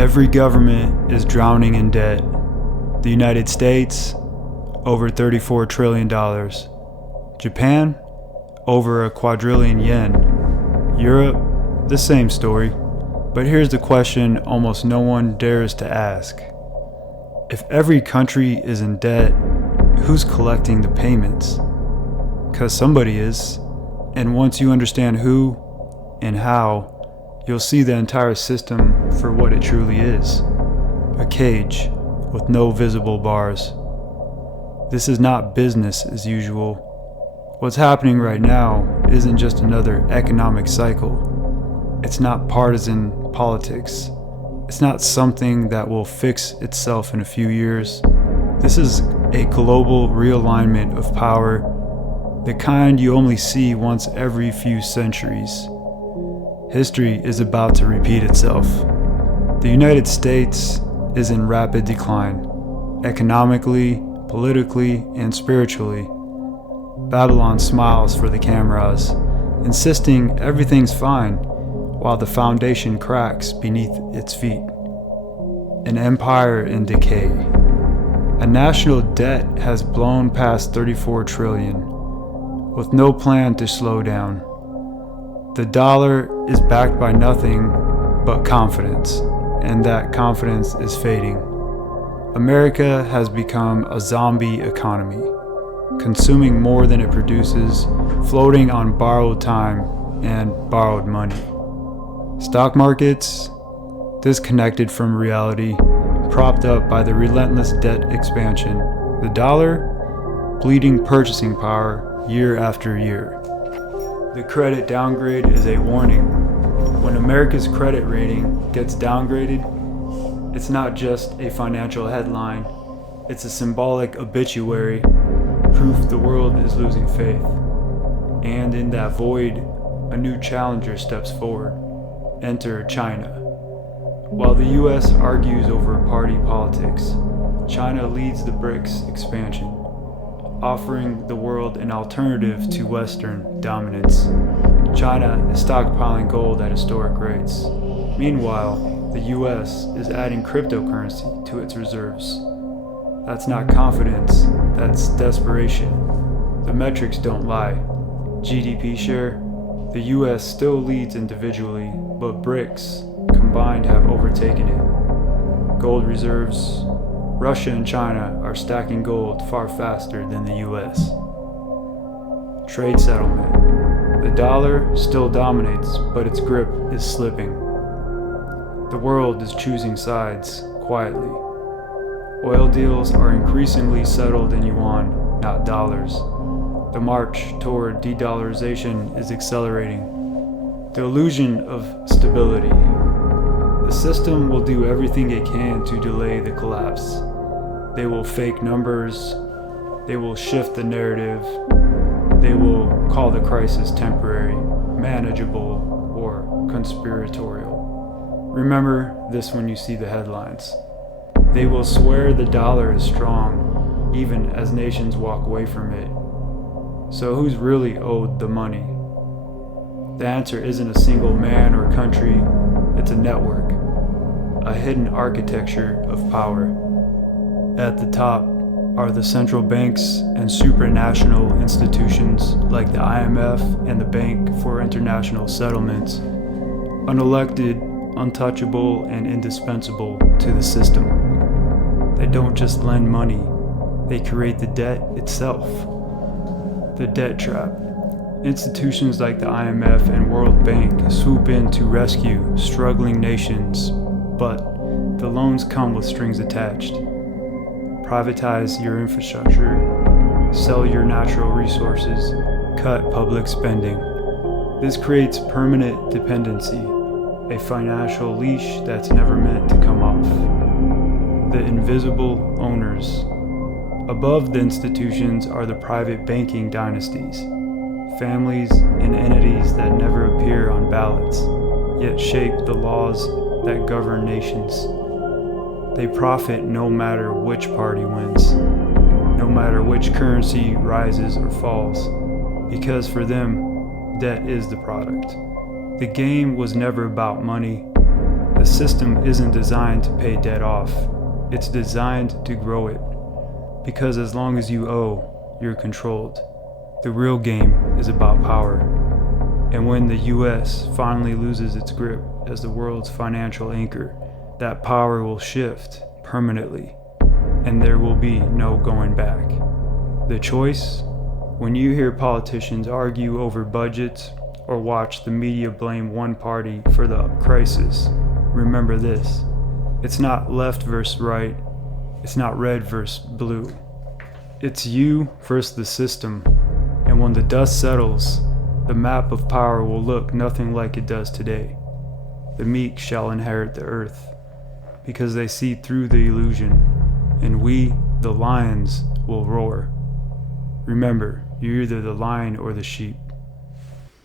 Every government is drowning in debt. The United States, over $34 trillion. Japan, over a quadrillion yen. Europe, the same story. But here's the question almost no one dares to ask. If every country is in debt, who's collecting the payments? 'Cause somebody is. And once you understand who and how, you'll see the entire system for what it truly is. A cage with no visible bars. This is not business as usual. What's happening right now isn't just another economic cycle. It's not partisan politics. It's not something that will fix itself in a few years. This is a global realignment of power, the kind you only see once every few centuries. History is about to repeat itself. The United States is in rapid decline, economically, politically, and spiritually. Babylon smiles for the cameras, insisting everything's fine, while the foundation cracks beneath its feet. An empire in decay. A national debt has blown past 34 trillion, with no plan to slow down. The dollar is backed by nothing but confidence, and that confidence is fading. America has become a zombie economy, consuming more than it produces, floating on borrowed time and borrowed money. Stock markets, disconnected from reality, propped up by the relentless debt expansion. The dollar, bleeding purchasing power year after year. The credit downgrade is a warning. When America's credit rating gets downgraded, it's not just a financial headline, it's a symbolic obituary, proof the world is losing faith. And in that void, a new challenger steps forward. Enter China. While the US argues over party politics, China leads the BRICS expansion, offering the world an alternative to Western dominance. China is stockpiling gold at historic rates. Meanwhile, the US is adding cryptocurrency to its reserves. That's not confidence, that's desperation. The metrics don't lie. GDP share, the US still leads individually, but BRICS combined have overtaken it. Gold reserves, Russia and China are stacking gold far faster than the US. Trade settlement. The dollar still dominates, but its grip is slipping. The world is choosing sides, quietly. Oil deals are increasingly settled in yuan, not dollars. The march toward de-dollarization is accelerating. The illusion of stability. The system will do everything it can to delay the collapse. They will fake numbers. They will shift the narrative. They will call the crisis temporary, manageable, or conspiratorial. Remember this when you see the headlines. They will swear the dollar is strong, even as nations walk away from it. So who's really owed the money? The answer isn't a single man or country, it's a network, a hidden architecture of power. At the top are the central banks and supranational institutions like the IMF and the Bank for International Settlements, unelected, untouchable, and indispensable to the system. They don't just lend money, they create the debt itself. The debt trap. Institutions like the IMF and World Bank swoop in to rescue struggling nations, but the loans come with strings attached. Privatize your infrastructure, sell your natural resources, cut public spending. This creates permanent dependency, a financial leash that's never meant to come off. The invisible owners. Above the institutions are the private banking dynasties, families and entities that never appear on ballots, yet shape the laws that govern nations. They profit no matter which party wins, no matter which currency rises or falls, because for them, debt is the product. The game was never about money, The system isn't designed to pay debt off. It's designed to grow it. Because as long as you owe, you're controlled. The real game is about power. And when the US finally loses its grip as the world's financial anchor, that power will shift permanently, and there will be no going back. The choice? When you hear politicians argue over budgets or watch the media blame one party for the crisis, remember this. It's not left versus right. It's not red versus blue. It's you versus the system. And when the dust settles, the map of power will look nothing like it does today. The meek shall inherit the earth, because they see through the illusion, and we, the lions, will roar. Remember, you're either the lion or the sheep.